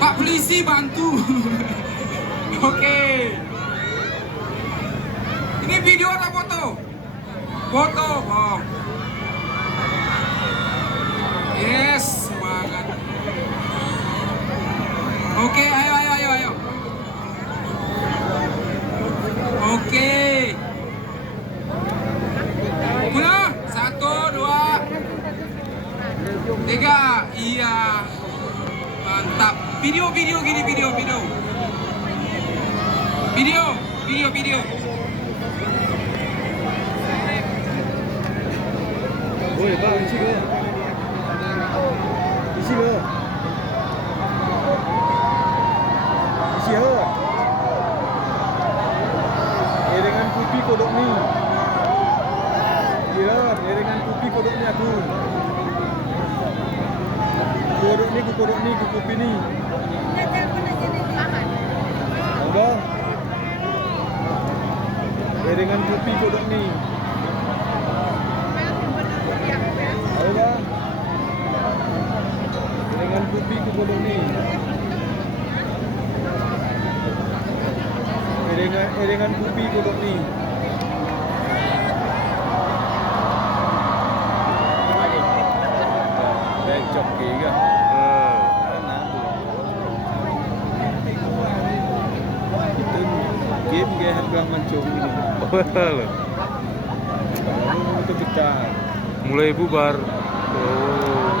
Pak polisi bantu. Oke. Ini video atau foto? Foto, oh. Yes, semangat. Oke, ayo. Oke. Mulai. 1, 2, 3. Iya. Mantap. Video gini, video. Boleh Pak, isi ke? Isi ke? Isi ke? Dengan kopi kodok ni. Kira, dengan kopi kodok ni aku. Kodok ni, kopi ni. Udah. Dengan kopi kodok ni. Ayolah. Dengan kopi kodok ni. Dengan kopi kodok ni. Cok kira. Game gaya harga mancung ini. Itu kita Mulai bubar. Oh.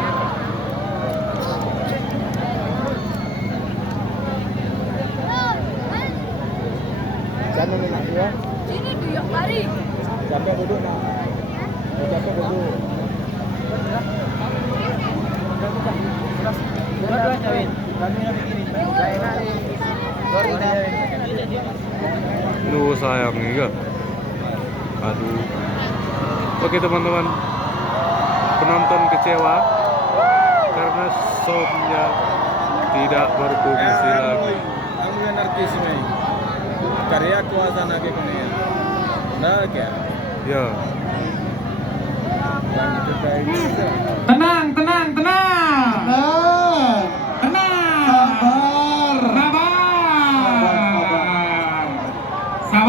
Siapa nak dua? Sini duyok lari. Siapa duduk nak? Siapa duduk? Dua kawin. Kami nak begini. Saya nak ni. Duh sayang nih gak. Aduh. Oke teman-teman, penonton kecewa karena shownya tidak berfungsi lagi. Kamu yang artis ini. Karya kuasa nake kene. Nah, kya? Ya. Yang kita ini. Tenang.